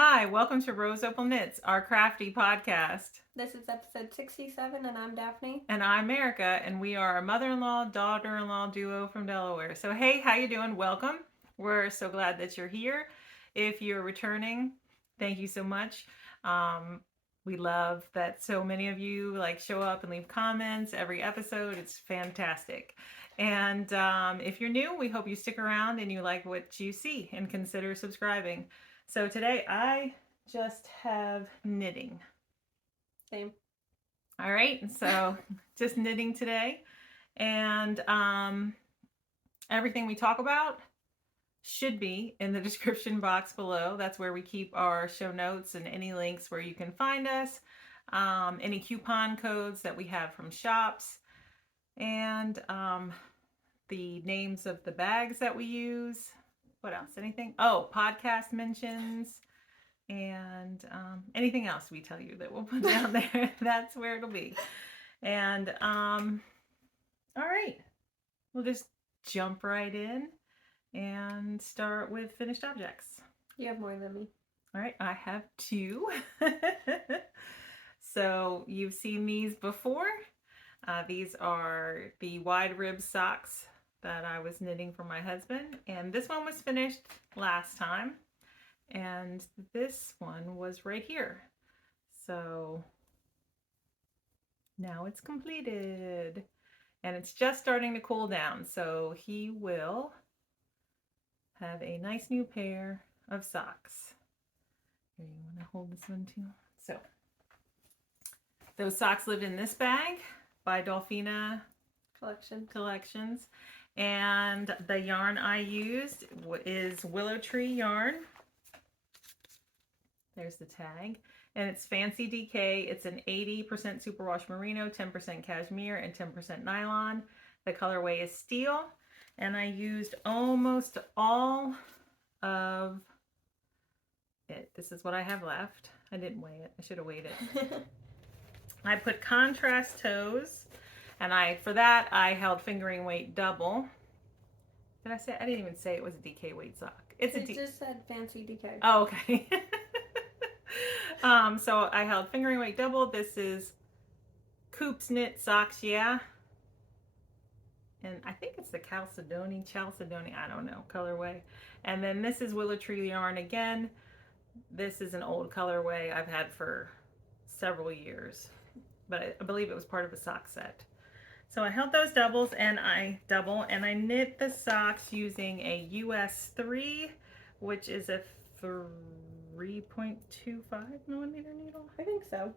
Hi, welcome to RoseOpalKnits, our crafty podcast. This is episode 67, and I'm Daphne. And I'm Erica, and we are a mother-in-law, daughter-in-law duo from Delaware. So hey, how you doing? Welcome. We're so glad that you're here. If you're returning, thank you so much. We love that so many of you show up and leave comments every episode. It's fantastic. And if you're new, we hope you stick around and you like what you see and consider subscribing. So today I just have knitting. Same. All right, so just knitting today. And everything we talk about should be in the description box below. That's where we keep our show notes and any links where you can find us, any coupon codes that we have from shops, and the names of the bags that we use. What else? Anything? Oh, podcast mentions and anything else we tell you that we'll put down there. That's where it'll be. And all right, we'll just jump right in and start with finished objects. You have more than me. All right, I have two. So you've seen these before. These are the wide rib socks that I was knitting for my husband, and this one was finished last time, and this one was right here. So now it's completed, and it's just starting to cool down, so he will have a nice new pair of socks. Here, you want to hold this one too? So those socks lived in this bag by Dolphina Collections. And the yarn I used is Willow Tree yarn. There's the tag. And it's Fancy DK. It's an 80% superwash merino, 10% cashmere, and 10% nylon. The colorway is steel. And I used almost all of it. This is what I have left. I didn't weigh it. I should have weighed it. I put contrast toes. And for that, I held fingering weight double. Did I say? I didn't even say it was a DK weight sock. It just said Fancy DK. Oh, okay. So I held fingering weight double. This is Coops Knit Socks, yeah. And I think it's the Chalcedony, I don't know, colorway. And then this is Willow Tree yarn again. This is an old colorway I've had for several years, but I believe it was part of a sock set. So I held those doubles and I knit the socks using a US 3, which is a 3.25 millimeter needle. I think so.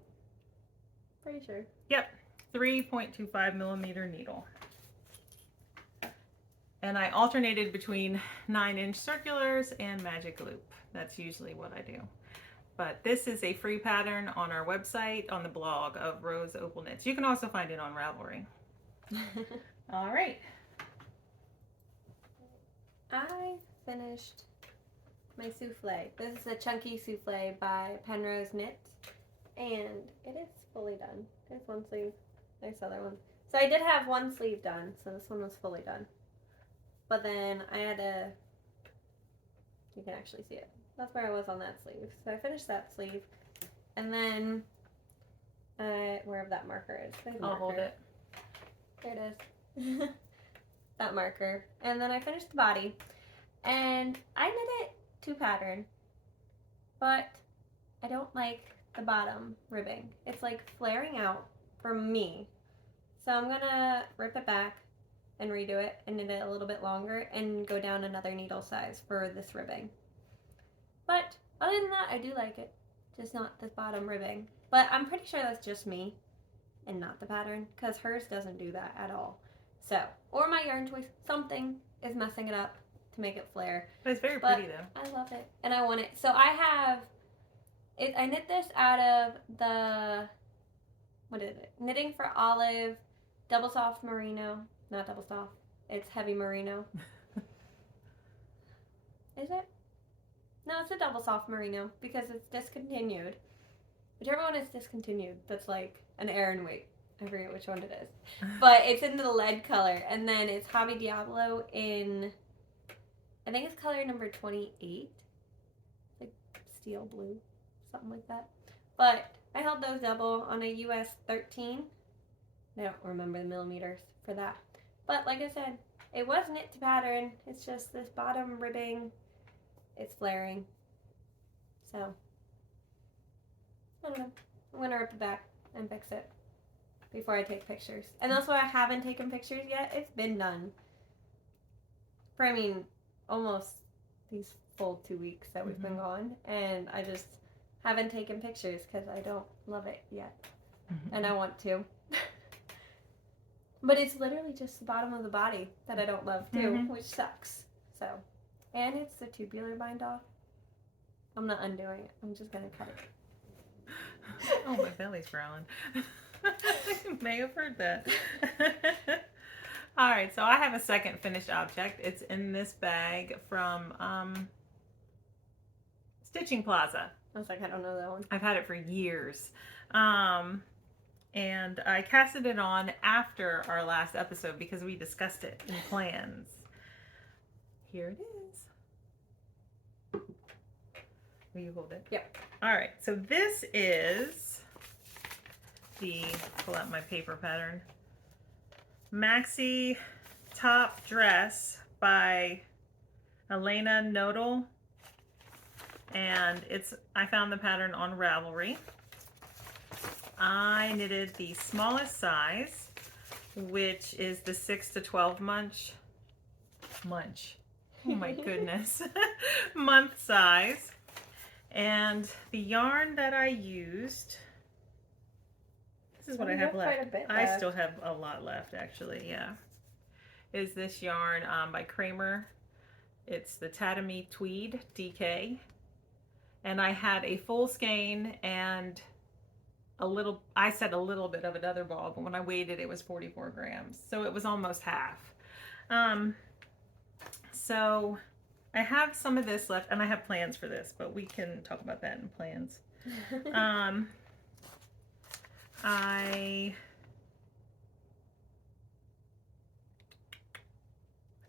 Pretty sure. Yep, 3.25 millimeter needle. And I alternated between 9-inch circulars and magic loop. That's usually what I do. But this is a free pattern on our website, on the blog of Rose Opal Knits. You can also find it on RAVELRY. All right. I finished my souffle. This is a chunky souffle by Penrose Knits, and it is fully done. There's one sleeve. There's other one. So I did have one sleeve done, so this one was fully done. But then I had to, you can actually see it. That's where I was on that sleeve. So I finished that sleeve, and then wherever that marker is. I'll hold it. There it is. That marker. And then I finished the body. And I knit it to pattern. But I don't like the bottom ribbing. It's like flaring out for me. So I'm going to rip it back and redo it and knit it a little bit longer and go down another needle size for this ribbing. But other than that, I do like it. Just not this bottom ribbing. But I'm pretty sure that's just me and not the pattern, because hers doesn't do that at all. So, or my yarn choice, something is messing it up to make it flare. But it's very pretty though. I love it, and I want it. So I have it. I knit this out of the, what is it? Knitting for Olive, double soft merino. Not double soft. It's heavy merino. Is it? No, it's a double soft merino because it's discontinued. Whichever one is discontinued, that's like an Aran weight. I forget which one it is. But it's in the lead color. And then it's Hobby Diablo in, I think it's color number 28. Like steel blue, something like that. But I held those double on a US 13. I don't remember the millimeters for that. But like I said, it was knit to pattern. It's just this bottom ribbing, it's flaring. So, I don't know. I'm going to rip it back and fix it before I take pictures. And that's why I haven't taken pictures yet. It's been done for, I mean, almost these full 2 weeks that we've been gone. And I just haven't taken pictures because I don't love it yet. And I want to. But it's literally just the bottom of the body that I don't love too, which sucks. So, and it's the tubular bind off. I'm not undoing it. I'm just going to cut it. Oh, my belly's growling. You may have heard that. All right, so I have a second finished object. It's in this bag from Stitching Plaza. I was like, I don't know that one. I've had it for years. And I casted it on after our last episode because we discussed it in plans. Here it is. Will you hold it? Yep. All right, so this is the, pull out my paper pattern, Maxi Top Dress by Elena Nodal. And I found the pattern on Ravelry. I knitted the smallest size, which is the 6 to 12 month. Oh my goodness. Month size. And the yarn that I used, this is what I have left. Quite a bit I left. still have a lot left actually, yeah. Is this yarn by Kramer. It's the Tatami Tweed DK. And I had a full skein and I said a little bit of another ball, but when I weighed it was 44 grams. So it was almost half. So I have some of this left and I have plans for this, but we can talk about that in plans. I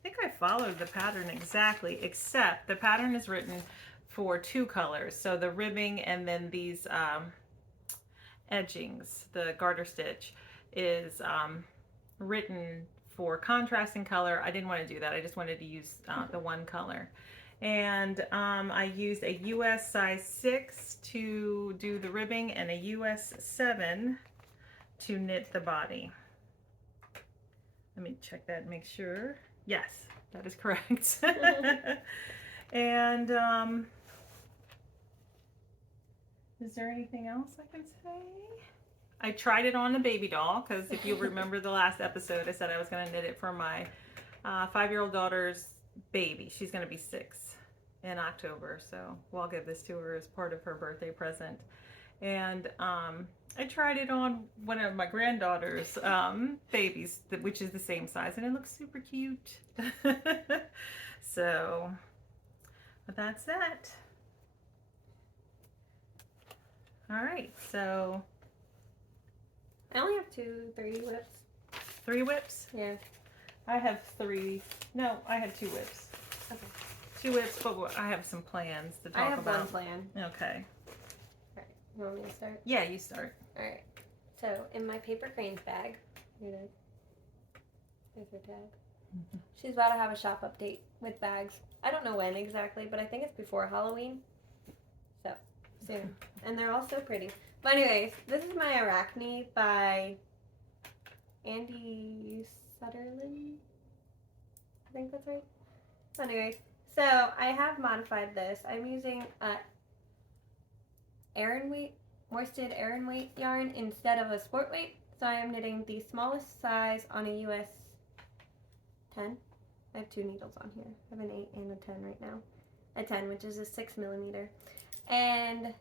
think I followed the pattern exactly, except the pattern is written for 2 colors. So the ribbing and then these edgings, the garter stitch is written for contrasting color. I didn't want to do that. I just wanted to use the one color. And I used a US size 6 to do the ribbing and a US 7 to knit the body. Let me check that and make sure. Yes, that is correct. And is there anything else I can say? I tried it on the baby doll because if you remember the last episode, I said I was going to knit it for my 5-year-old daughter's baby. She's going to be 6 in October, so we'll give this to her as part of her birthday present. And I tried it on one of my granddaughter's babies, which is the same size, and it looks super cute. So, but that's that. All right, so I only have 3 whips. 3 whips? Yeah. I have 3. No, I have 2 whips. Okay. 2 whips, but I have some plans to talk about. I have one plan. Okay. Alright, you want me to start? Yeah, you start. Alright. So, in my paper cranes bag, here's her tag. She's about to have a shop update with bags. I don't know when exactly, but I think it's before Halloween. So, soon. And they're all so pretty. But anyways, this is my Arachne by Andy Sutherland. I think that's right. Anyways, so I have modified this. I'm using Aran weight, worsted Aran weight yarn instead of a sport weight. So I am knitting the smallest size on a US 10. I have 2 needles on here. I have an 8 and a 10 right now. A 10, which is a 6mm. And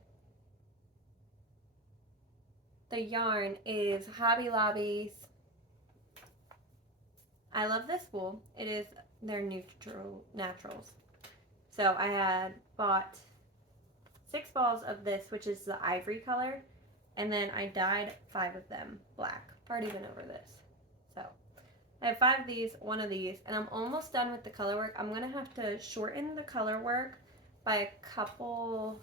the yarn is Hobby Lobby's. I love this wool. It is their naturals. So I had bought 6 balls of this, which is the ivory color, and then I dyed 5 of them black. I've already been over this. So I have 5 of these, 1 of these, and I'm almost done with the color work. I'm gonna have to shorten the color work by a couple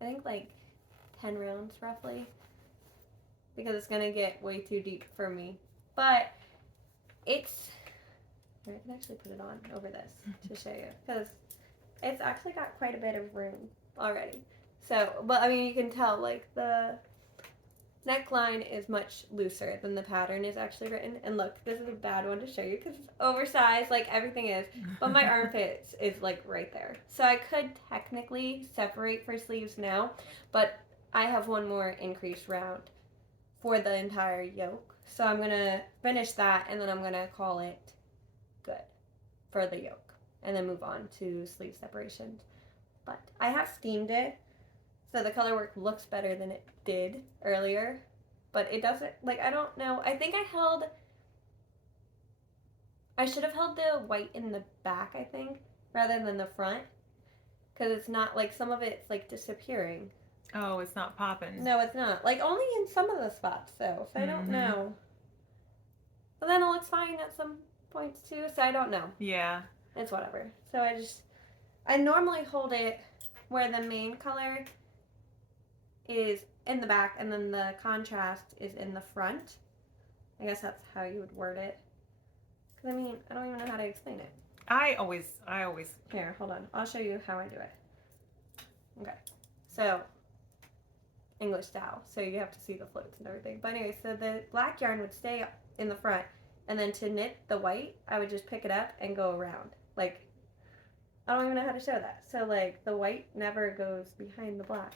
I think like 10 rounds roughly, because it's gonna get way too deep for me. But it's, I can actually put it on over this to show you, because it's actually got quite a bit of room already. So, but I mean, you can tell like the neckline is much looser than the pattern is actually written. And look, this is a bad one to show you because it's oversized, like everything is. But my armpit is like right there. So I could technically separate for sleeves now, but I have one more increased round for the entire yoke. So I'm going to finish that and then I'm going to call it good for the yoke and then move on to sleeve separations. But I have steamed it, so the color work looks better than it did earlier, but it doesn't, like, I don't know. I think I should have held the white in the back, I think, rather than the front, because it's not, like, some of it's, like, disappearing. Oh, it's not popping. No, it's not. Like, only in some of the spots, though, so I don't know. But then it looks fine at some points, too, so I don't know. Yeah. It's whatever. So I normally hold it where the main color is in the back and then the contrast is in the front. I guess that's how you would word it. Because, I mean, I don't even know how to explain it. I always. Here, hold on. I'll show you how I do it. Okay. So, English style. So you have to see the floats and everything. But anyway, so the black yarn would stay in the front. And then to knit the white, I would just pick it up and go around. Like, I don't even know how to show that. So, like, the white never goes behind the black.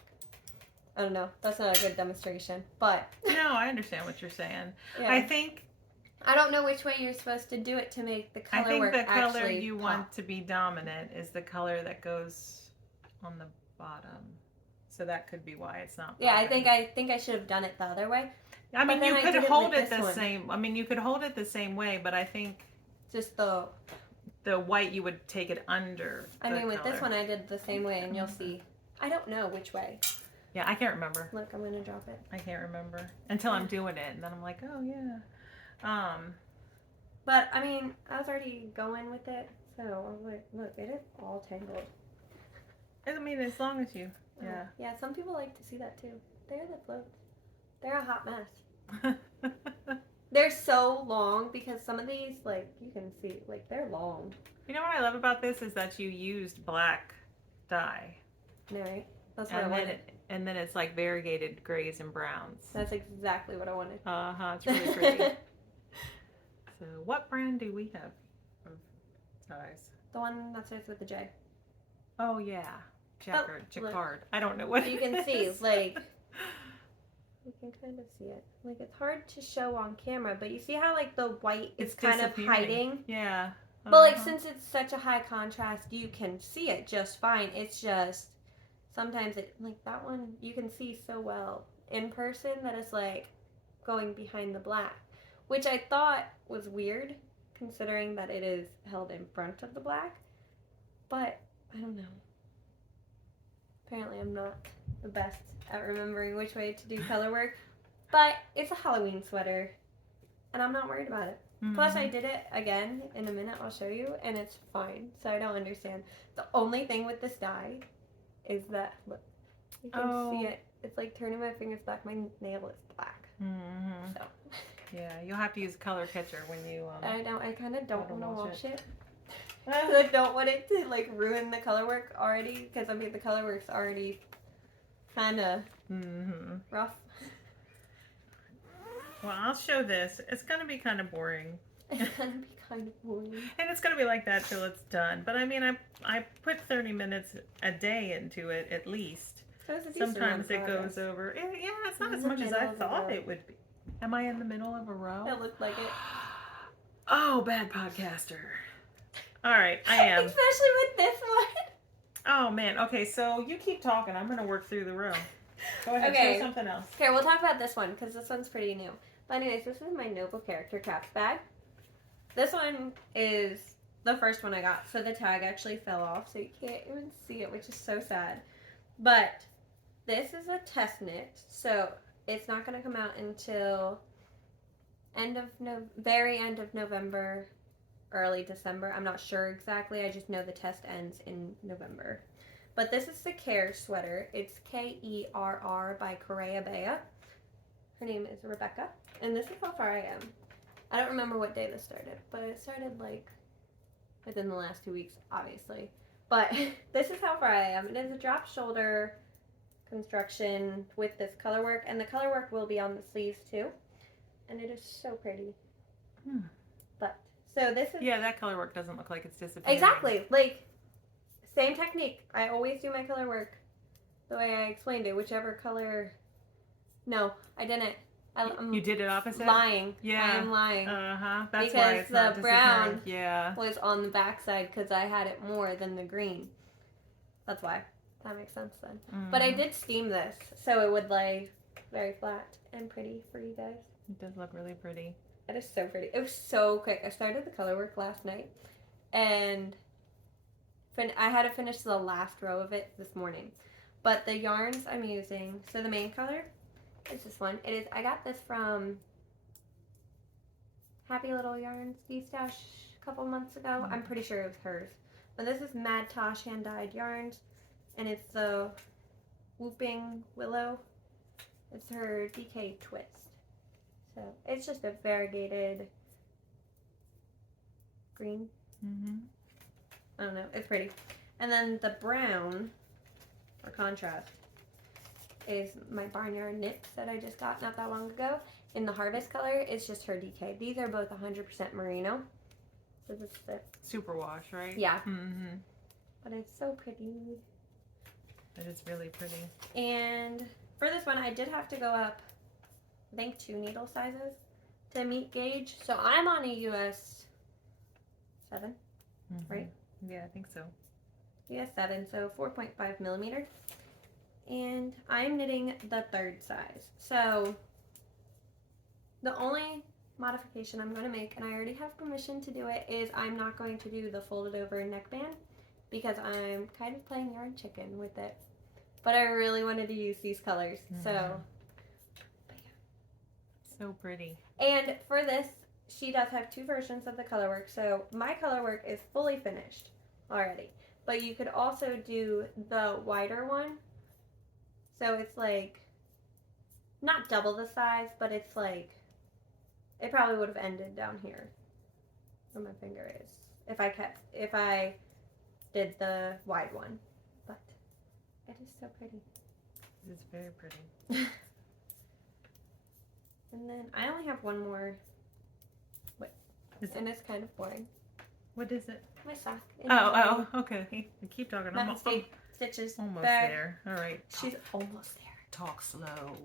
I don't know. That's not a good demonstration. But. No, I understand what you're saying. Yeah. I don't know which way you're supposed to do it to make the color work. I think the color you pop. want to be dominant is the color that goes on the bottom. So that could be why it's not popping. Yeah, I think I should have done it the other way. I mean, you could hold it the same. I mean, you could hold it the same way, but I think just the white you would take it under. I mean, with this one I did the same way, and you'll see. I don't know which way. Yeah, I can't remember. Look, I'm gonna drop it. I can't remember until I'm doing it, and then I'm like, oh yeah. But I mean, I was already going with it, so I was like, look, it is all tangled. I mean, as long as you. Yeah. Yeah, some people like to see that too. They're the floats. They're a hot mess. They're so long because some of these, like, you can see, like, they're long. You know what I love about this is that you used black dye. Right. That's what I wanted. And then it's like variegated grays and browns. That's exactly what I wanted. It's really pretty. So what brand do we have of dyes? The one that starts with the J. Oh yeah. Jacquard. Look. I don't know what you can see, like, you can kind of see it. Like, it's hard to show on camera, but you see how, like, the white is kind of hiding? Yeah. But, like, since it's such a high contrast, you can see it just fine. It's just, sometimes it, like, that one, you can see so well in person that it's, like, going behind the black. Which I thought was weird, considering that it is held in front of the black. But, I don't know. Apparently I'm not the best at remembering which way to do color work. But it's a Halloween sweater. And I'm not worried about it. Mm-hmm. Plus I did it again in a minute, I'll show you. And it's fine. So I don't understand. The only thing with this dye is that, look, you can see it. It's like turning my fingers black. My nail is black. Mm-hmm. So. Yeah, you'll have to use a color catcher when you... I kind of don't want to wash it. I don't want it to, like, ruin the color work already, because, I mean, the color work's already kind of rough. Well, I'll show this. It's going to be kind of boring. It's going to be kind of boring. And it's going to be like that till it's done. But, I mean, I put 30 minutes a day into it, at least. So it's a sometimes it goes over. Yeah, it's not as much as I thought it would be. Am I in the middle of a row? It looked like it. Oh, bad podcaster. All right, I am. Especially with this one. Oh, man. Okay, so you keep talking. I'm going to work through the row. Go ahead, show something else. Okay, we'll talk about this one, because this one's pretty new. But anyways, this is my Noble Character Crafts bag. This one is the first one I got, so the tag actually fell off, so you can't even see it, which is so sad. But this is a test knit, so it's not going to come out until very end of November, early December. I'm not sure exactly. I just know the test ends in November. But this is the Care sweater. It's Kerr by Correa Bea. Her name is Rebecca. And this is how far I am. I don't remember what day this started, but it started like within the last 2 weeks, obviously. But this is how far I am. It is a drop shoulder construction with this color work, and the color work will be on the sleeves too. And it is so pretty. But so this is Yeah, that color work doesn't look like it's disappearing. exactly like same technique. I always do my color work the way I explained it, whichever color. No, I didn't. You did it opposite? Lying. Yeah. I am lying. That's because why it's not the brown disappearing. Yeah. was on the back side because I had it more than the green. That's why. That makes sense then. But I did steam this so it would lay very flat and pretty for you guys. It does look really pretty. It is so pretty. It was so quick. I started the color work last night and I had to finish the last row of it this morning. But the yarns I'm using, so the main color is this one. It is, I got this from Happy Little Yarns D-Stash a couple months ago. I'm pretty sure it was hers. But this is Mad Tosh hand-dyed yarns, and it's the Whooping Willow. It's her DK twist. So it's just a variegated green. I don't know. It's pretty. And then the brown, for contrast, is my Barnyard Knits that I just got not that long ago. In the Harvest color, it's just her DK. These are both 100% merino. So this is it. Superwash, right? Yeah. But it's so pretty. It is really pretty. And for this one, I did have to go up, I think, 2 needle sizes to meet gauge. So I'm on a US 7, right? Yeah, I think so. US 7, so 4.5 millimeter. And I'm knitting the 3rd size. So the only modification I'm going to make, and I already have permission to do it, is I'm not going to do the folded over neckband because I'm kind of playing yarn chicken with it. But I really wanted to use these colors, so. So pretty. And for this, she does have 2 versions of the color work. So my color work is fully finished already. But you could also do the wider one. So it's like, not double the size, but it's like, it probably would have ended down here where my finger is if I did the wide one. But it is so pretty. It is very pretty. And then I only have one more. Wait. And it's kind of boring. What is it? My sock. Oh, okay. Keep talking. That mistake stitches almost back. there. All right. She's almost there. Talk slow.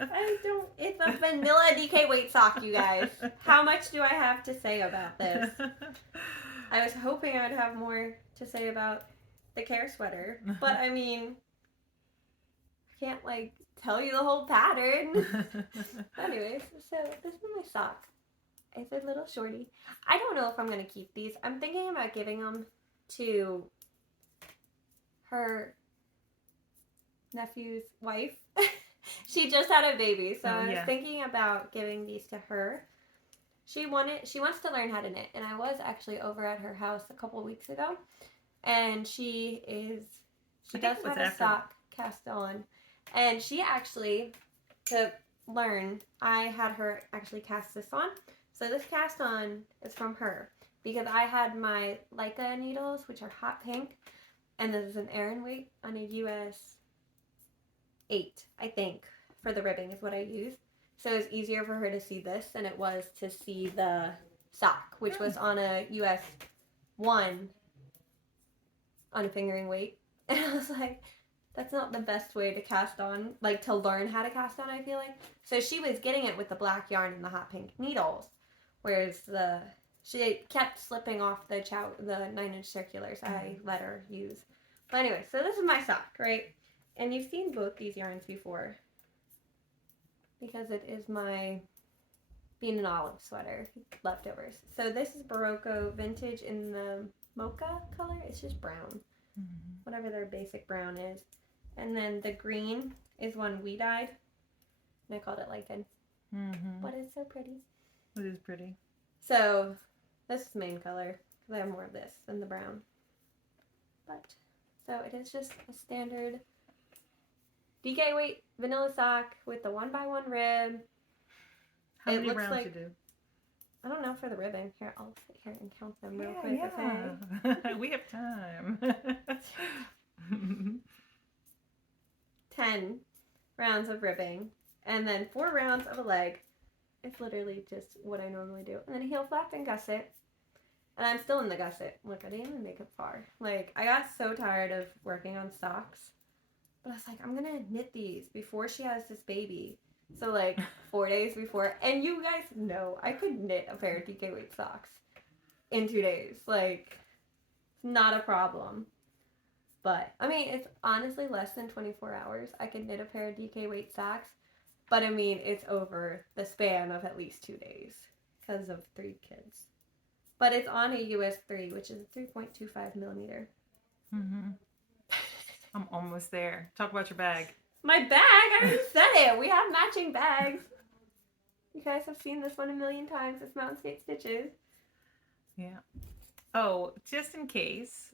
I don't. It's a vanilla DK weight sock, you guys. How much do I have to say about this? I was hoping I would have more to say about the Care sweater, but I mean, I can't like tell you the whole pattern. Anyways, so this is my sock. It's a little shorty. I don't know if I'm gonna keep these. I'm thinking about giving them to her nephew's wife. She just had a baby, so I was thinking about giving these to her. She wants to learn how to knit, and I was actually over at her house a couple weeks ago, and she does have a sock cast on, and she actually, to learn, I had her actually cast this on. So this cast on is from her because I had my Leica needles, which are hot pink, and this is an Aran weight on a US 8, I think, for the ribbing is what I used. So it was easier for her to see this than it was to see the sock, which was on a US 1 on a fingering weight. And I was like, that's not the best way to cast on, like to learn how to cast on, I feel like. So she was getting it with the black yarn and the hot pink needles, whereas she kept slipping off the 9-inch circulars I let her use. But anyway, so this is my sock, right? And you've seen both these yarns before because it is my Bean and Olive sweater leftovers. So this is Barocco Vintage in the mocha color. It's just brown, whatever their basic brown is. And then the green is one we dyed, and I called it Lichen. But it's so pretty. It is pretty. So this is main color because I have more of this than the brown. But so it is just a standard DK weight vanilla sock with the 1x1 rib. How It many looks rounds like- you do? I don't know for the ribbing. Here, I'll sit here and count them real Yeah, quick. yeah. Okay. We have time. 10 rounds of ribbing, and then 4 rounds of a leg. It's literally just what I normally do. And then a heel flap and gusset. And I'm still in the gusset. Look, I didn't even make it far. Like, I got so tired of working on socks. But I was like, I'm going to knit these before she has this baby. So, like, 4 days before. And you guys know I could knit a pair of DK weight socks in 2 days. Like, not a problem. But, I mean, it's honestly less than 24 hours. I could knit a pair of DK weight socks. But, I mean, it's over the span of at least 2 days because of 3 kids. But it's on a US 3, which is a 3.25 millimeter. Mm-hmm. I'm almost there. Talk about your bag. My bag? I already said it. We have matching bags. You guys have seen this one a million times. It's Mountain State Stitches. Yeah. Oh, just in case.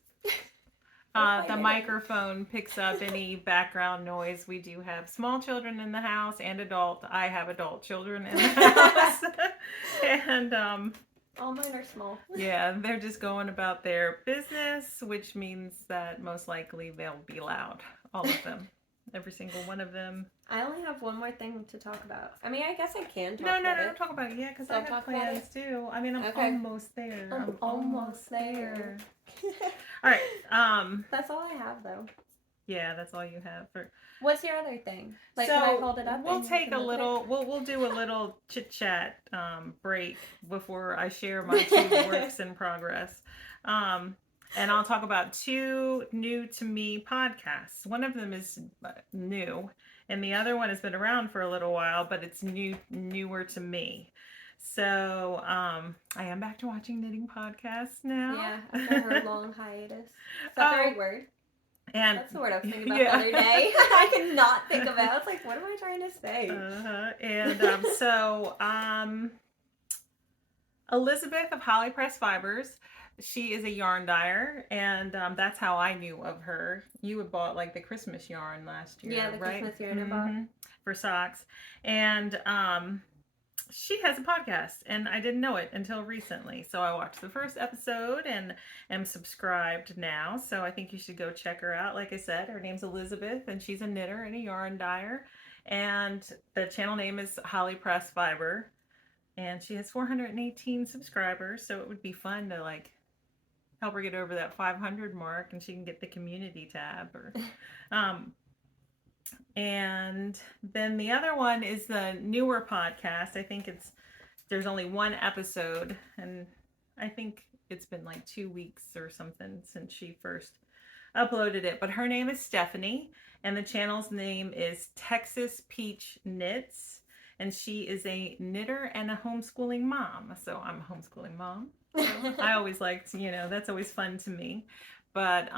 That's The my microphone picks up any background noise. We do have small children in the house and adult. I have adult children in the house. And All mine are small. yeah, they're just going about their business, which means that most likely they'll be loud. All of them. Every single one of them. I only have one more thing to talk about. I mean, I guess I can talk No, about don't talk about it yet because I Don't have talk about plans too. I mean, I'm Okay. almost there. I'm almost there. All right. That's all I have, though. Yeah, that's all you have for. What's your other thing? Like, So can I hold it up? we'll and you take can a look at little. We'll do a little chit chat break before I share my 2 works in progress. And I'll talk about 2 new to me podcasts. One of them is new, and the other one has been around for a little while, but it's newer to me. So I am back to watching knitting podcasts now. Yeah, after her long hiatus. Is that the right word? And That's the word I was thinking about yeah. the other day. I cannot think of it. I was like, what am I trying to say? And so Elizabeth of Holly Press Fibers, she is a yarn dyer, and that's how I knew of her. You had bought like the Christmas yarn last year, Yeah, the right? Christmas yarn I bought. For socks. And she has a podcast, and I didn't know it until recently. So I watched the first episode and am subscribed now. So I think you should go check her out. Like I said, her name's Elizabeth, and she's a knitter and a yarn dyer. And the channel name is Holly Press Fiber. And she has 418 subscribers. So it would be fun to like help her get over that 500 mark, and she can get the community tab. Or, and then the other one is the newer podcast. I think there's only 1 episode, and I think it's been like 2 weeks or something since she first uploaded it. But her name is Stephanie, and the channel's name is Texas Peach Knits, and she is a knitter and a homeschooling mom. So I'm a homeschooling mom. So I always liked, that's always fun to me. But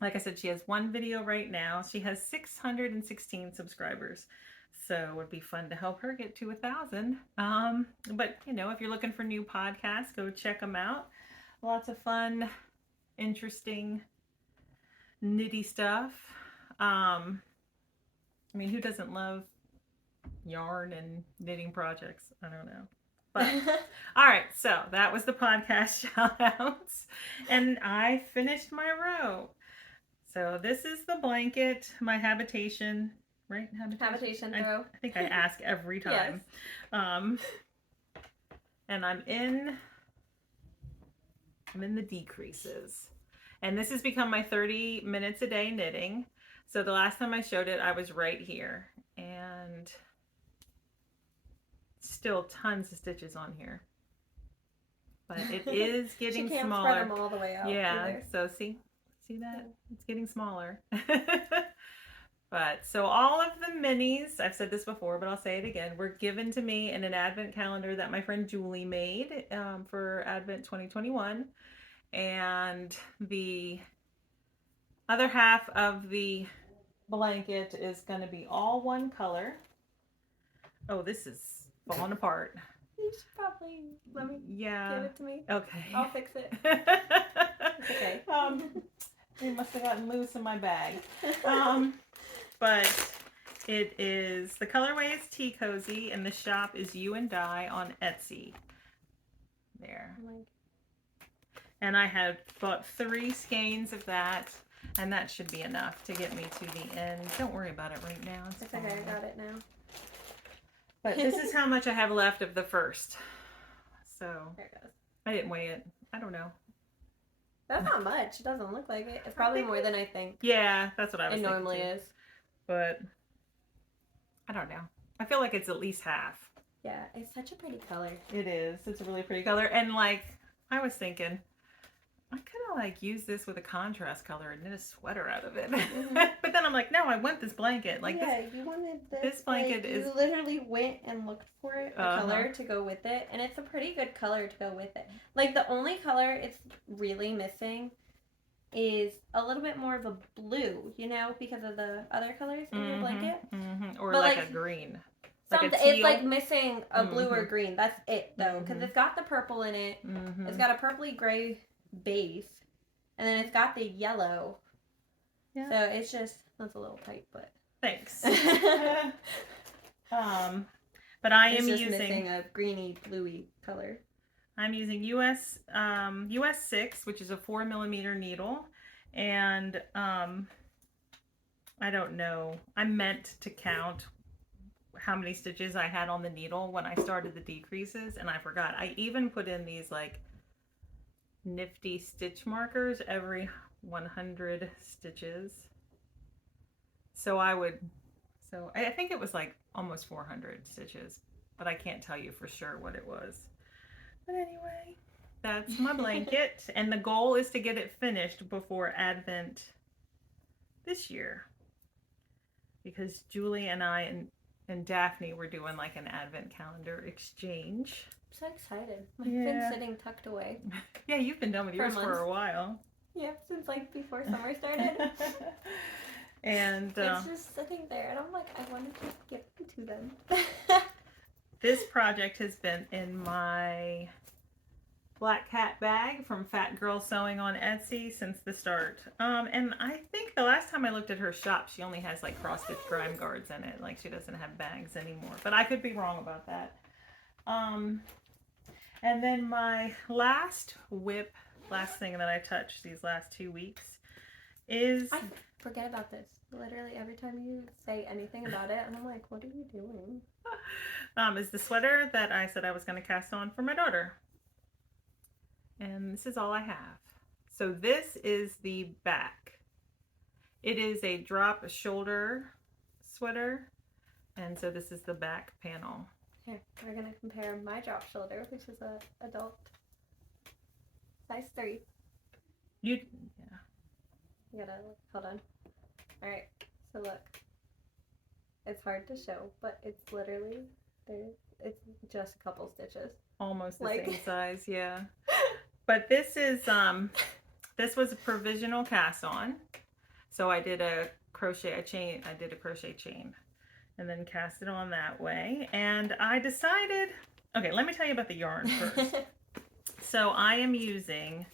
like I said, she has 1 video right now. She has 616 subscribers. So it would be fun to help her get to 1,000. But, if you're looking for new podcasts, go check them out. Lots of fun, interesting, nitty stuff. Who doesn't love yarn and knitting projects? I don't know. But all right, so that was the podcast shout outs, and I finished my row. So this is the blanket, my Habitation, right? Habitation row. I think I ask every time. Yes. And I'm in the decreases. And this has become my 30 minutes a day knitting. So the last time I showed it, I was right here. And still tons of stitches on here. But it is getting she can't smaller. spread them all the way out. Yeah, either. so see that? It's getting smaller. But so all of the minis, I've said this before, but I'll say it again, were given to me in an advent calendar that my friend Julie made for Advent 2021. And the other half of the blanket is going to be all 1 color. Oh, this is falling apart. You should probably let me give Yeah. it to me. Okay. I'll fix it. It's okay. It must have gotten loose in my bag. But it is, the colorway is Tea Cozy, and the shop is You and Die on Etsy. There. And I had bought 3 skeins of that, and that should be enough to get me to the end. Don't worry about it right now. It's okay, I got it now. But this is how much I have left of the first. So There it goes. I didn't weigh it. I don't know. That's not much. It doesn't look like it. It's probably more than I think. Yeah, that's what I was It thinking normally too. is. But I don't know. I feel like it's at least half. Yeah, it's such a pretty color. It is. It's a really pretty color. And like, I was thinking, I could have like used this with a contrast color and knit a sweater out of it. Mm-hmm. But then I'm like, no, I want this blanket. Like yeah, you wanted this blanket is. You literally went and looked for it, a color to go with it, and it's a pretty good color to go with it. Like the only color it's really missing is a little bit more of a blue, you know, because of the other colors in your blanket. Or but like a green. Like a it's like missing a blue or green. That's it though, because it's got the purple in it. It's got a purpley gray base, and then it's got the yellow. Yeah. So it's just, that's a little tight, but thanks. But I am using missing a greeny bluey color. I'm using US 6, which is a 4mm needle, and I don't know. I meant to count how many stitches I had on the needle when I started the decreases, and I forgot. I even put in these like nifty stitch markers every 100 stitches. So I think it was like almost 400 stitches, but I can't tell you for sure what it was. But anyway, that's my blanket, and the goal is to get it finished before Advent this year, because Julie and I and Daphne were doing like an Advent calendar exchange. I'm so excited. I've been sitting tucked away. Yeah, you've been done with yours for a while. Yep, since like before summer started. And it's just sitting there, and I'm like, I want to just give it to them. This project has been in my Black Cat bag from Fat Girl Sewing on Etsy since the start. And I think the last time I looked at her shop, she only has like cross-stitch grime guards in it. Like she doesn't have bags anymore, but I could be wrong about that. And then my last thing that I touched these last 2 weeks is... I forget about this. Literally every time you say anything about it, and I'm like, what are you doing? Is the sweater that I said I was going to cast on for my daughter. And this is all I have. So this is the back. It is a drop shoulder sweater. And so this is the back panel. Here, we're going to compare my drop shoulder, which is a adult size 3. You gotta, hold on. Alright, so look. It's hard to show, but it's literally, it's just a couple stitches. Almost the same size, yeah. But this is, this was a provisional cast on. So I did a crochet chain and then cast it on that way. And I decided, okay, let me tell you about the yarn first. So I am using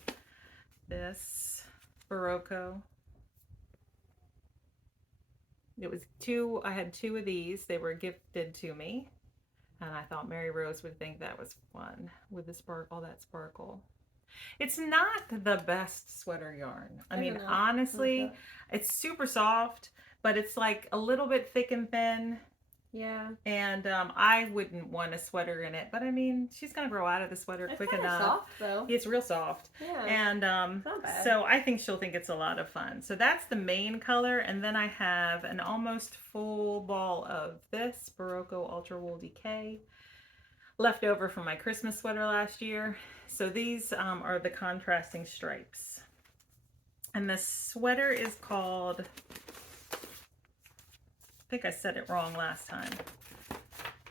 this Barocco. It was I had 2 of these. They were gifted to me. And I thought Mary Rose would think that was fun with the all that sparkle. It's not the best sweater yarn. I mean, honestly, it's super soft, but it's like a little bit thick and thin. Yeah. And I wouldn't want a sweater in it, but I mean, she's gonna grow out of the sweater quick enough. It's soft though. It's real soft. Yeah. And not bad. So I think she'll think it's a lot of fun. So that's the main color, and then I have an almost full ball of this Barocco Ultra Wool Decay left over from my Christmas sweater last year. So these are the contrasting stripes, and the sweater is called, I think I said it wrong last time.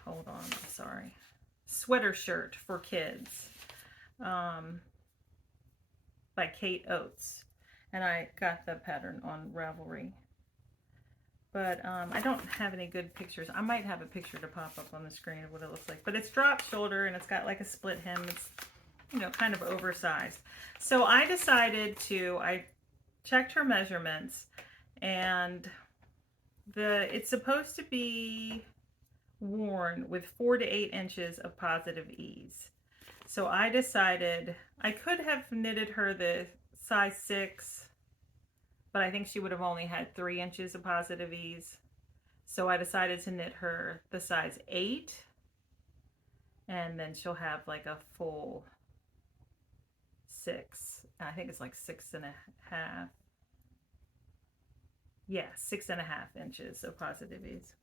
Hold on, I'm sorry. Sweatershirt for Kids by Kate Oates. And I got the pattern on Ravelry. But I don't have any good pictures. I might have a picture to pop up on the screen of what it looks like. But it's drop shoulder and it's got like a split hem. It's, you know, kind of oversized. So I decided I checked her measurements, and it's supposed to be worn with 4 to 8 inches of positive ease. So I decided I could have knitted her the size 6, but I think she would have only had 3 inches of positive ease. So I decided to knit her the size 8, and then she'll have like a full 6. I think it's like 6.5. Yeah, 6.5 inches of positive ease.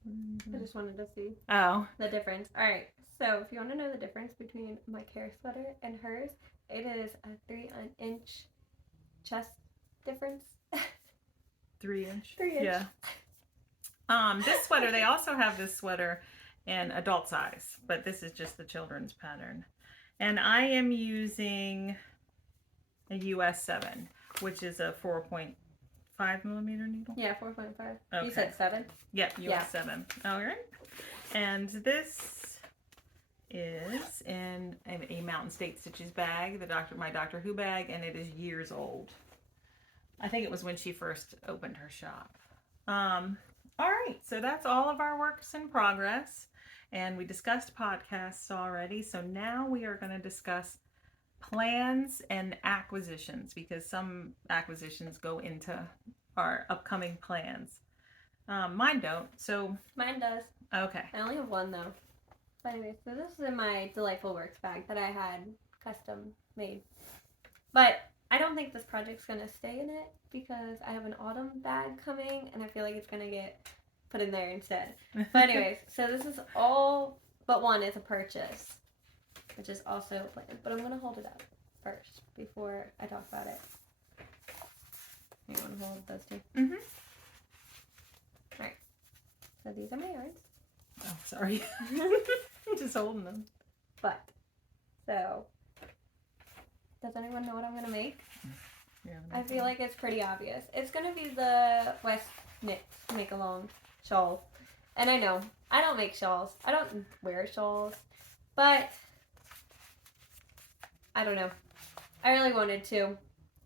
I just wanted to see the difference. All right, so if you want to know the difference between my care sweater and hers, it is a 3-inch chest difference. 3 inch. 3 inch. Yeah. This sweater, they also have this sweater in adult size, but this is just the children's pattern. And I am using a US 7, which is a 4.5 millimeter needle. Yeah, 4.5. Okay. You said 7? Yeah, US 7. All right. And this is in a Mountain State Stitches bag, my Doctor Who bag, and it is years old. I think it was when she first opened her shop. All right, so that's all of our works in progress, and we discussed podcasts already. So now we are going to discuss plans and acquisitions, because some acquisitions go into our upcoming plans. Mine don't. So mine does. Okay. I only have one though. But anyway, so this is in my Delightful Works bag that I had custom made. But I don't think this project's gonna stay in it because I have an autumn bag coming and I feel like it's gonna get put in there instead. But anyways, so this is all but one is a purchase, which is also a plan. But I'm gonna hold it up first before I talk about it. You want to hold those two? Mm-hmm. Alright. So these are my yarns. Oh, sorry. Just holding them. But, so, does anyone know what I'm going to make? Yeah, I feel like it's pretty obvious. It's going to be the West Knits make-along shawl. And I know, I don't make shawls. I don't wear shawls. But, I don't know. I really wanted to.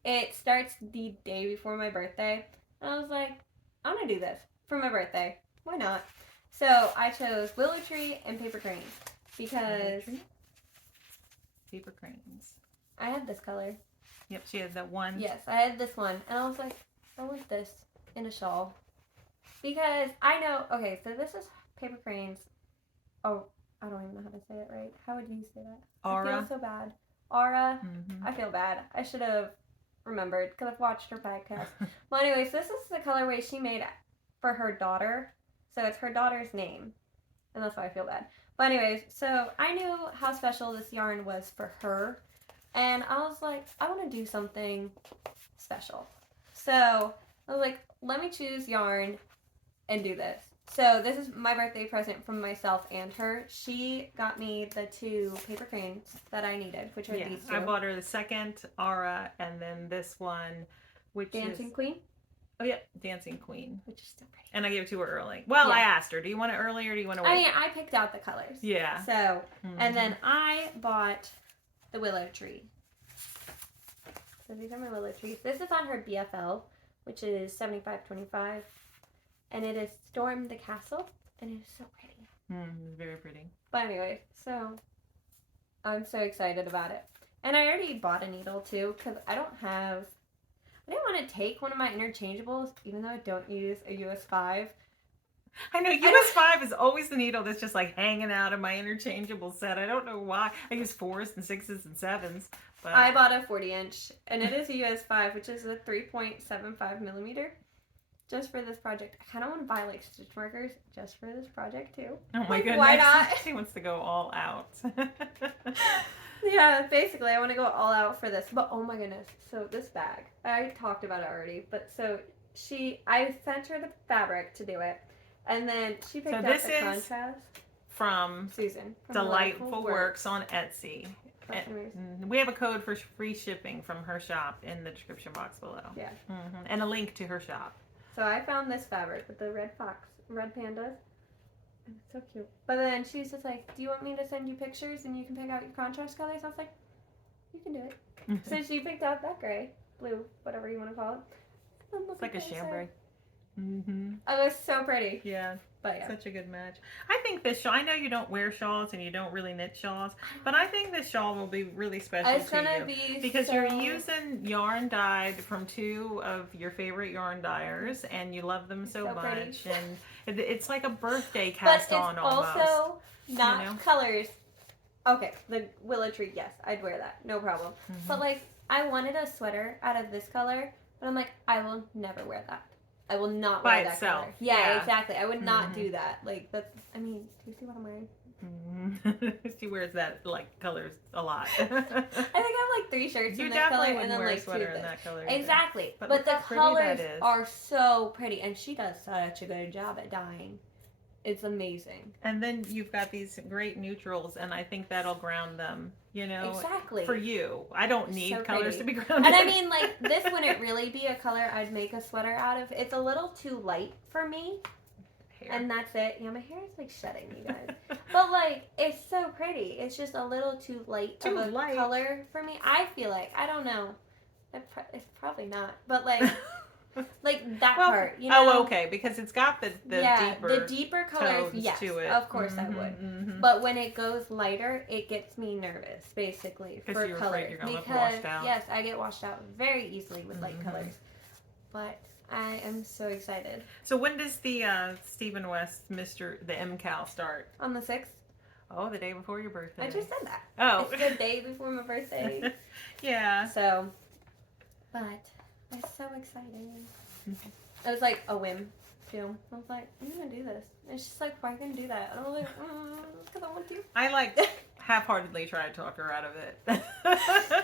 It starts the day before my birthday. And I was like, I want to do this for my birthday. Why not? So I chose Willow Tree and Paper Cranes because Paper Cranes. I had this color. Yep, she has that one. Yes, I had this one. And I was like, I want this in a shawl. Because I know, okay, so this is Paper Cranes. Oh, I don't even know how to say it right. How would you say that? Aura. I feel so bad. Aura. Mm-hmm. I feel bad. I should have remembered because I've watched her podcast. Well, anyways, this is the colorway she made for her daughter. So it's her daughter's name. And that's why I feel bad. But anyways, so I knew how special this yarn was for her. And I was like, I want to do something special. So I was like, let me choose yarn and do this. So this is my birthday present from myself and her. She got me the 2 paper cranes that I needed, which are these 2. I bought her the second Aura, and then this one, which Dancing is Queen. Oh yeah, Dancing Queen. Which is so pretty. And I gave it to her early. Well, Yeah. I asked her, do you want it early or do you want to wait? I mean, I picked out the colors. Yeah. So, and then I bought the Willow Tree. So these are my Willow Trees. This is on her BFL, which is 75.25. And it is Storm the Castle. And it is so pretty. Very pretty. But anyway, so I'm so excited about it. And I already bought a needle too, because I didn't want to take one of my interchangeables, even though I don't use a US 5. I know, US 5 is always the needle that's just like hanging out of my interchangeable set. I don't know why. I use 4s and 6s and 7s. But I bought a 40-inch, and it is a US 5, which is a 3.75 millimeter. Just for this project. I kind of want to buy like stitch markers just for this project too. Oh my like, goodness. Why not? She wants to go all out. Yeah, basically I want to go all out for this. But oh my goodness. So this bag, I talked about it already, but so I sent her the fabric to do it. And then she picked out the contrast. From Susan. From Delightful Works on Etsy. And we have a code for free shipping from her shop in the description box below. Yeah. And a link to her shop. So I found this fabric with the red pandas. And it's so cute. But then she was just like, do you want me to send you pictures and you can pick out your contrast colors? I was like, you can do it. So she picked out that gray, blue, whatever you want to call it. It's like a chambray. Oh, it was so pretty. Yeah. But yeah. Such a good match. I think this shawl, I know you don't wear shawls and you don't really knit shawls, but I think this shawl will be really special It's to gonna you. be Because so... you're using yarn dyed from 2 of your favorite yarn dyers and you love them so much. Pretty. And it's like a birthday cast on almost. But it's also not, you know? colors. Okay, the willow tree, yes, I'd wear that. No problem. But like, I wanted a sweater out of this color, but I'm like, I will never wear that. I will not wear that itself. color. Yeah, exactly. I would not do that. Like, that's, I mean, do you see what I'm wearing? She wears that like colors a lot. I think I have like 3 shirts in this color and then wear like a sweater 2 in that color. Exactly. But But the colors is. are so pretty, and she does such a good job at dyeing. It's amazing. And then you've got these great neutrals, and I think that'll ground them, you know. Exactly. For you. I don't need So colors pretty. to be grounded. And I mean, like, this wouldn't really be a color I'd make a sweater out of. It's a little too light for me. Hair. And that's it. Yeah, my hair is like shedding, you guys. But like, it's so pretty. It's just a little too light of a color for me. I feel like, I don't know. It's probably not. But like... like that part, you know? Oh, okay, because it's got the deeper colors, yes, to it. Of course I would. But when it goes lighter, it gets me nervous, basically, for you're color. Afraid you're gonna because, look washed out. Yes, I get washed out very easily with light colors. But I am so excited. So when does the Stephen West the MCAL start? On the 6th. Oh, the day before your birthday. I just said that. Oh. It's the day before my birthday. Yeah. So, but... it's so exciting. It was like a whim, too. I was like, I'm gonna do this. And it's just like, why are you gonna do that? And I was like, because I want to. I like half-heartedly tried to talk her out of it.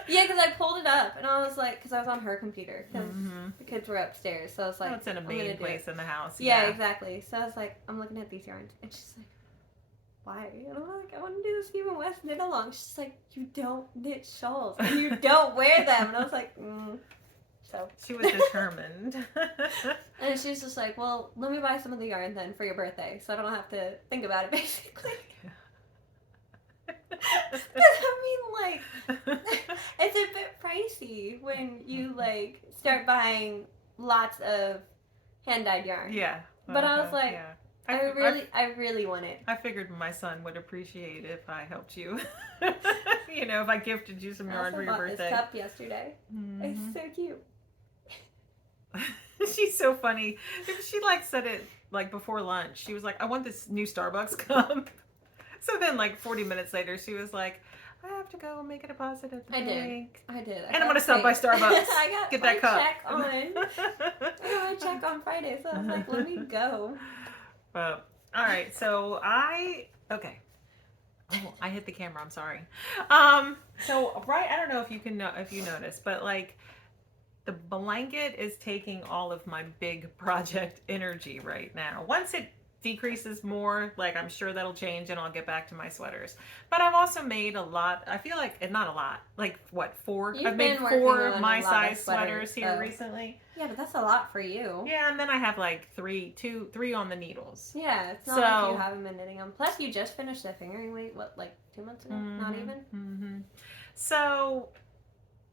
Yeah, because I pulled it up and I was like, because I was on her computer because the kids were upstairs. So I was like, it's in a main place in the house. Yeah, exactly. So I was like, I'm looking at these yarns. And she's like, why? And I'm like, I want to do the Stephen West knit along. She's like, you don't knit shawls and you don't wear them. And I was like, So. She was determined. And she's just like, well, let me buy some of the yarn then for your birthday so I don't have to think about it, basically. Because, I mean, like, it's a bit pricey when you, like, start buying lots of hand-dyed yarn. Yeah. But I was like, I really want it. I figured my son would appreciate if I helped you. You know, if I gifted you some yarn for your birthday. I also bought this cup yesterday. It's so cute. She's so funny. She like said it like before lunch. She was like, I want this new Starbucks cup. So then like 40 minutes later she was like, I have to go and make a deposit at the bank. I did. And I'm gonna stop by Starbucks. I got get that cup. Check on. I got my check on Friday, so I was like, let me go. Well, all right. So okay. Oh, I hit the camera. I'm sorry. So I don't know if you noticed, but like the blanket is taking all of my big project energy right now. Once it decreases more, like I'm sure that'll change and I'll get back to my sweaters. But I've also made a lot. I feel like not a lot. Like what, 4? I've made 4 my size sweaters here recently. Yeah, but that's a lot for you. Yeah, and then I have like 3 on the needles. Yeah, it's not like you haven't been knitting them. Plus, you just finished the fingering weight, what, like 2 months ago? Not even? So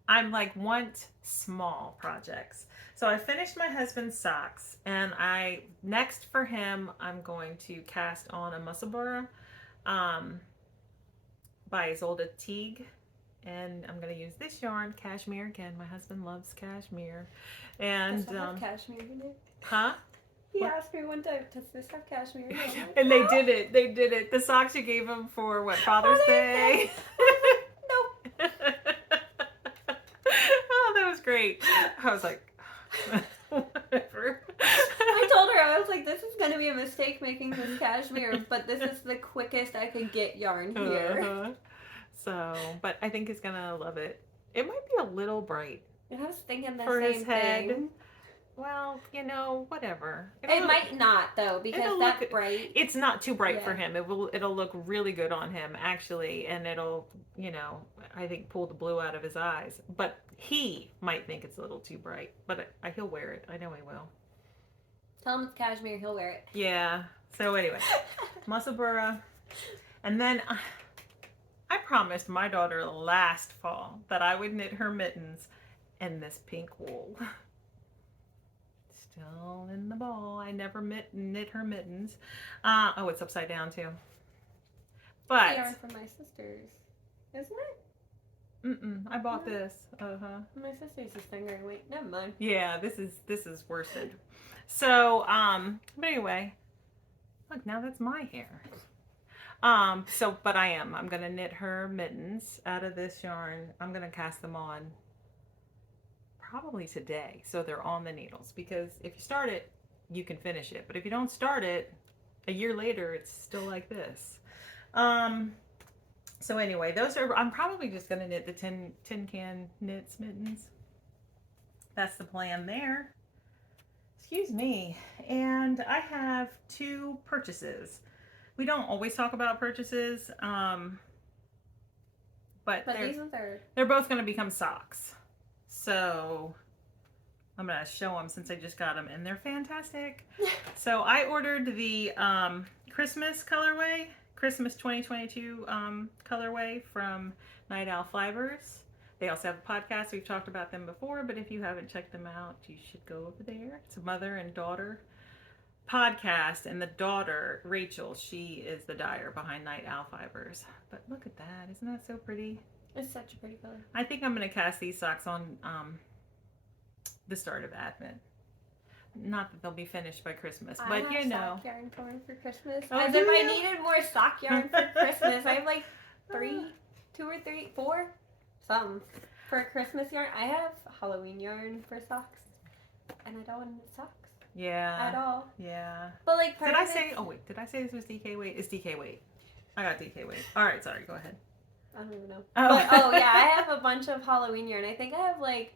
I'm like, want small projects. So I finished my husband's socks, and next for him, I'm going to cast on a musselburgh by Isolde Teague. And I'm going to use this yarn, cashmere. Again, my husband loves cashmere. And does it have cashmere in it? Huh? He asked me one time, does this have cashmere in it? And they did it. They did it. The socks you gave him for what, Father's Day? Nope. Oh, that was great. I was like, whatever. I told her, I was like, this is going to be a mistake making this cashmere, but this is the quickest I could get yarn here. So, but I think he's going to love it. It might be a little bright. I was thinking the for same his head. thing. Well, you know, whatever. It might not, though, because that bright. It's not too bright for him. It'll look really good on him, actually, and it'll, you know, I think pull the blue out of his eyes. But he might think it's a little too bright, but he'll wear it. I know he will. Tell him it's cashmere, he'll wear it. Yeah. So anyway, Musselburgh. And then I promised my daughter last fall that I would knit her mittens in this pink wool. Still in the ball. I never knit her mittens. Oh, it's upside down too. But they are for my sisters, isn't it? I bought this. My sister's is finger. Wait, never mind. Yeah, this is worsted. So, but anyway, look, now that's my hair. But I'm gonna knit her mittens out of this yarn. I'm gonna cast them on probably today, so they're on the needles, because if you start it, you can finish it. But if you don't start it, a year later, it's still like this. So anyway, I'm probably just gonna knit the tin can knits mittens. That's the plan there. Excuse me. And I have 2 purchases. We don't always talk about purchases, but they're both going to become socks. So I'm going to show them since I just got them, and they're fantastic. So I ordered the Christmas colorway, Christmas 2022 colorway from Night Owl Fibers. They also have a podcast. We've talked about them before, but if you haven't checked them out, you should go over there. It's a mother and daughter podcast, and the daughter, Rachel, she is the dyer behind Night Owl Fibers. But look at that. Isn't that so pretty? It's such a pretty color. I think I'm going to cast these socks on the start of Advent. Not that they'll be finished by Christmas, but you know. Sock yarn for Christmas. Oh, As if I needed more sock yarn for Christmas. I have like 2 or 3, 4, something for Christmas yarn. I have Halloween yarn for socks, and I don't want to knit socks. Yeah. At all. Yeah. But like, did I say this was DK weight? It's DK weight. I got DK weight. All right, sorry. Go ahead. I don't even know. Oh. But, yeah, I have a bunch of Halloween yarn. I think I have like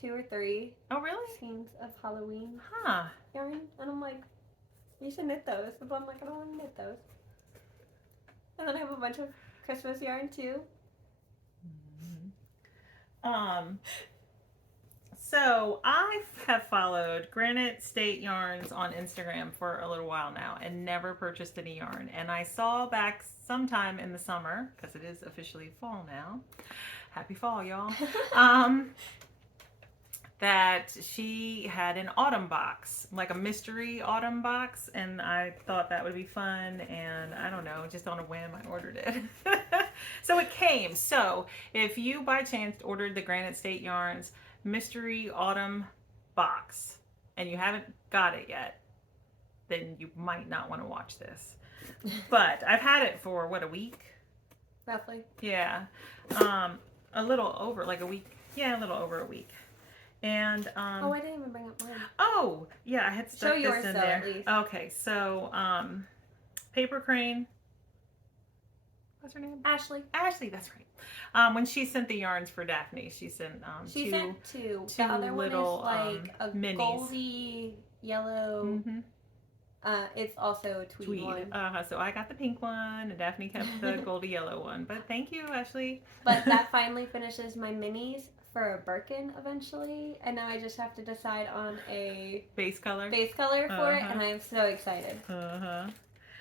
2 or 3. Oh, really? Skeins of Halloween yarn, and I'm like, you should knit those. But I'm like, I don't want to knit those. And then I have a bunch of Christmas yarn too. So I have followed Granite State Yarns on Instagram for a little while now and never purchased any yarn. And I saw back sometime in the summer, because it is officially fall now. Happy fall, y'all. That she had an autumn box, like a mystery autumn box, and I thought that would be fun, and I don't know, just on a whim I ordered it. So it came. So if you by chance ordered the Granite State Yarns mystery autumn box and you haven't got it yet, then you might not want to watch this. But I've had it for what, a week? Roughly. Yeah. A little over, like a week. Yeah, a little over a week. And oh, I didn't even bring up mine. Oh, yeah, I had stuck Show this in yours, there. At least. Okay, so Paper Crane. What's her name? Ashley. Ashley, that's right. When she sent the yarns for Daphne, she sent she sent two. The other little, one is like a minis. Goldy yellow. Mm-hmm. It's also a tweed one. So I got the pink one, and Daphne kept the Goldy yellow one. But thank you, Ashley. But that finally finishes my minis for a Birkin eventually, and now I just have to decide on a base color for it, and I'm so excited.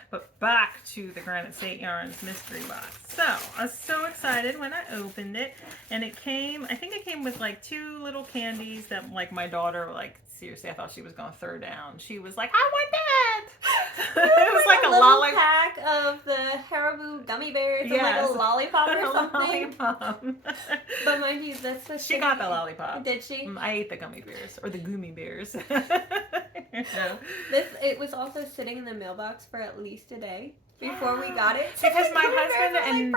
But back to the Granite State Yarns mystery box. So I was so excited when I opened it, and I think it came with like 2 little candies that like my daughter, like, seriously, I thought she was going to throw down. She was like, I want that! It was like a little pack of the Haribo gummy bears, and like a lollipop or something. But mind you, this was she got the lollipop. Did she? I ate the gummy bears, or the gummy bears. It was also sitting in the mailbox for at least a day before we got it. Because my husband and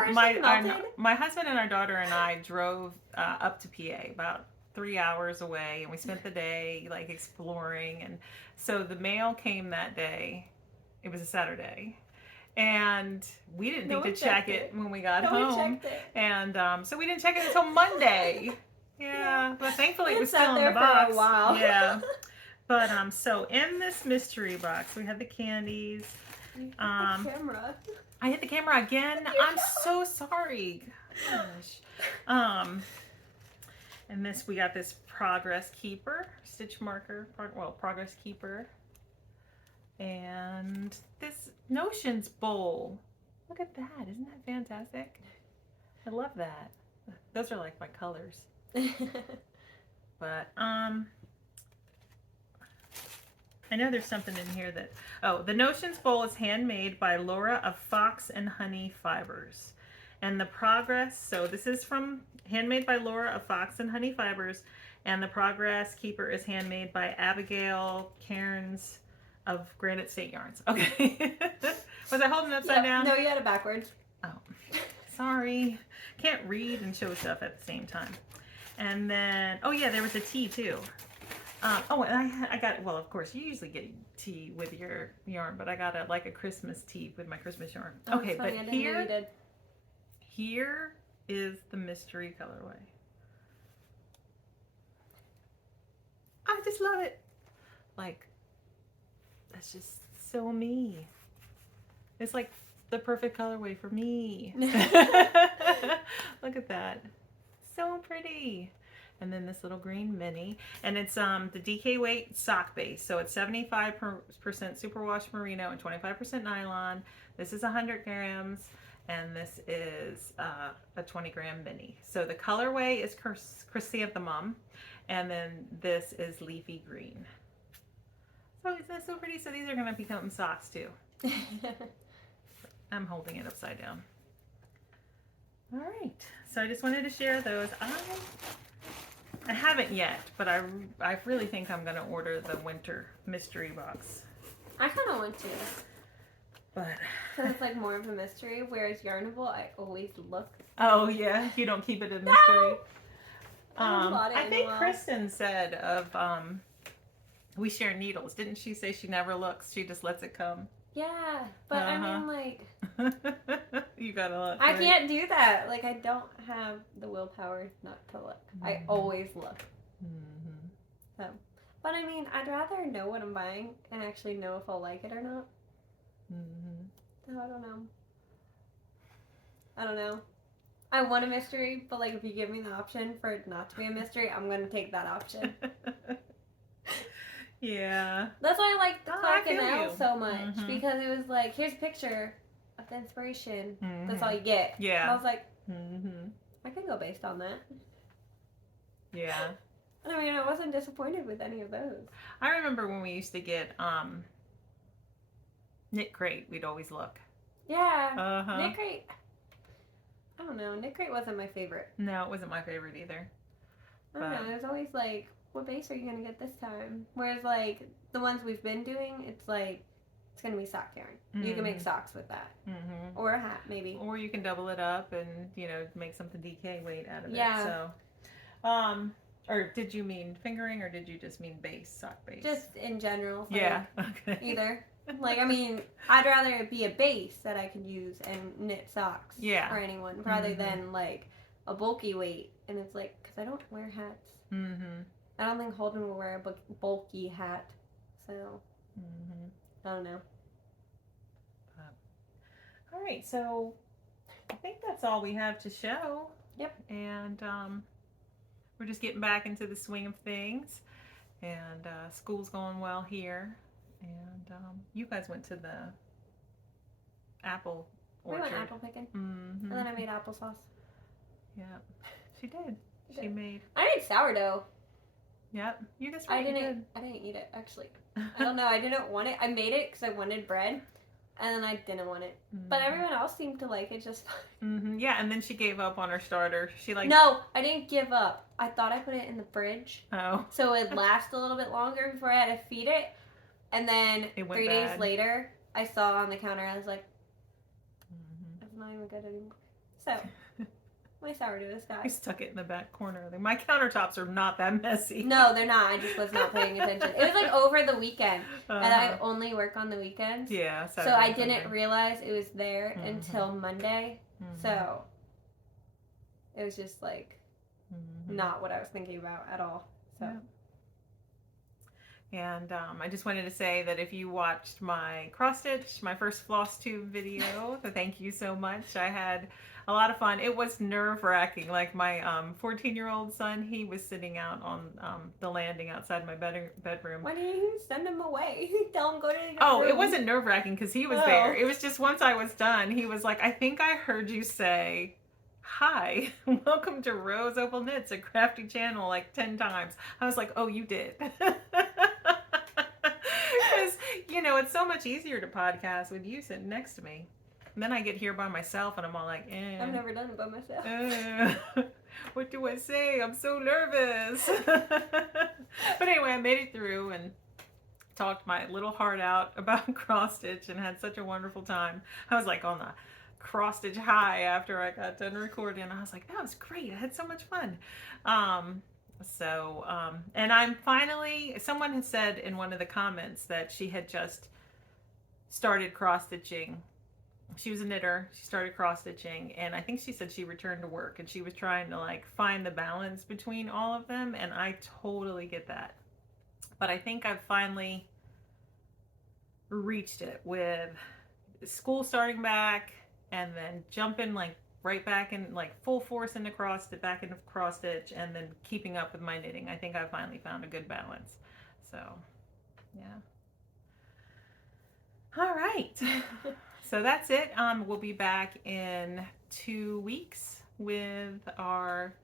my husband and our daughter and I drove up to PA, about 3 hours away, and we spent the day like exploring. And so the mail came that day. It was a Saturday, and we didn't think to check it when we got home. And so we didn't check it until Monday. Yeah, but thankfully it was still in the box for a while. Yeah. But so in this mystery box we had the candies. You hit the camera. I hit the camera again. I'm so sorry. Gosh. And we got this Progress Keeper stitch marker. Progress Keeper And this Notions bowl. Look at that. Isn't that fantastic? I love that. Those are like my colors. But I know there's something in here that, oh, the Notions bowl is handmade by Laura of Fox and Honey Fibers. And the progress, so this is from, handmade by Laura of Fox and Honey Fibers. And the Progress Keeper is handmade by Abigail Cairns of Granite State Yarns. Okay. Was I holding it upside down? No, you had it backwards. Oh, sorry. Can't read and show stuff at the same time. And then, oh yeah, there was a tea too. Oh, and I got, well, of course, you usually get tea with your yarn, but I got like a Christmas tea with my Christmas yarn. Oh, okay, but here is the mystery colorway. I just love it. Like, that's just so me. It's like the perfect colorway for me. Look at that. So pretty. And then this little green mini. And it's the DK weight sock base. So it's 75% superwash merino and 25% nylon. This is 100 grams. And this is a 20 gram mini. So the colorway is chrysanthemum. And then this is leafy green. So isn't that so pretty? So these are going to become socks too. I'm holding it upside down. All right. So I just wanted to share those. I haven't yet, but I really think I'm going to order the winter mystery box. I kind of want to. But because it's like more of a mystery, whereas Yarnable, I always look. Oh yeah, you don't keep it a mystery. No! I think Kristen said of we share needles. Didn't she say she never looks? She just lets it come. Yeah, but I mean, like, you gotta look. I can't do that. Like, I don't have the willpower not to look. I always look. So, but I mean, I'd rather know what I'm buying and actually know if I'll like it or not. So I don't know. I don't know. I want a mystery, but like, if you give me the option for it not to be a mystery, I'm gonna take that option. Yeah. That's why I like the Clark and L so much, Mm-hmm. because it was like, here's a picture of the inspiration. Mm-hmm. That's all you get. Yeah. And I was like, Mm-hmm. I can go based on that. Yeah. I mean, I wasn't disappointed with any of those. I remember when we used to get Knit Crate, we'd always look. Yeah. Uh-huh. Knit Crate. I don't know. Knit Crate wasn't my favorite. No, it wasn't my favorite either. I don't know. It was always like, what base are you going to get this time? Whereas, like, the ones we've been doing, it's like, it's going to be sock yarn. Mm-hmm. You can make socks with that. Mm-hmm. Or a hat, maybe. Or you can double it up and, you know, make something DK weight out of it. Yeah. So, or did you mean fingering or did you just mean base, sock base? Just in general. Like, yeah. Okay. Either. Like, I mean, I'd rather it be a base that I could use and knit socks for anyone rather than, like, a bulky weight. And it's like, because I don't wear hats. Mm-hmm. I don't think Holden will wear a bulky hat. So, I don't know. All right, so I think that's all we have to show. Yep. And we're just getting back into the swing of things. And school's going well here. And you guys went to the apple orchard. We went apple picking. Mm-hmm. And then I made applesauce. Yeah, she did. She made. I made sourdough. Yep, you just. I didn't eat it actually. I don't know. I didn't want it. I made it because I wanted bread, and then I didn't want it. But everyone else seemed to like it just fine. Yeah, and then she gave up on her starter. She like. No, I didn't give up. I thought I put it in the fridge. Oh. So it'd last a little bit longer before I had to feed it. And then 3 days later, I saw on the counter, I was like, it's not even good anymore. So, my sourdough is I stuck it in the back corner. My countertops are not that messy. No, they're not. I just was not paying attention. It was like over the weekend. And I only work on the weekends. Yeah. So I didn't realize it was there until Monday. So, it was just like not what I was thinking about at all. So. And I just wanted to say that if you watched my cross stitch, my first floss tube video, thank you so much. I had a lot of fun. It was nerve-wracking. Like my 14-year-old son, he was sitting out on the landing outside my bedroom. Why didn't you send him away? Tell him go to your Oh, room. it wasn't nerve-wracking because he was there. It was just once I was done, he was like, I think I heard you say, hi, welcome to Rose Opal Knits, a crafty channel, like 10 times. I was like, oh, you did. Because, you know, it's so much easier to podcast with you sitting next to me. And then I get here by myself and I'm all like, I've never done it by myself. What do I say? I'm so nervous. But anyway, I made it through and talked my little heart out about cross stitch and had such a wonderful time. I was like on the cross stitch high after I got done recording. I was like, that was great. I had so much fun. And I'm finally, someone had said in one of the comments that she had just started cross stitching. She was a knitter. She started cross stitching, and I think she said she returned to work and she was trying to like find the balance between all of them, and I totally get that. But I think I've finally reached it with school starting back and then jumping like right back in like full force into cross stitch and then keeping up with my knitting. I think I finally found a good balance. So yeah. All right. So that's it. We'll be back in 2 weeks with our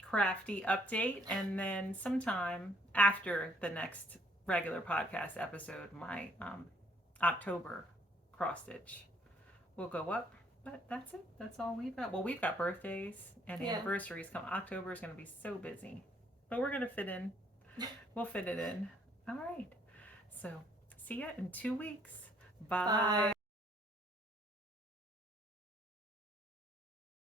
crafty update, and then sometime after the next regular podcast episode, my October cross stitch will go up. But that's it. That's all we've got. Well, we've got birthdays and anniversaries coming. October is going to be so busy, but we're going to fit in. We'll fit it in. All right. So see ya in 2 weeks. Bye. Bye.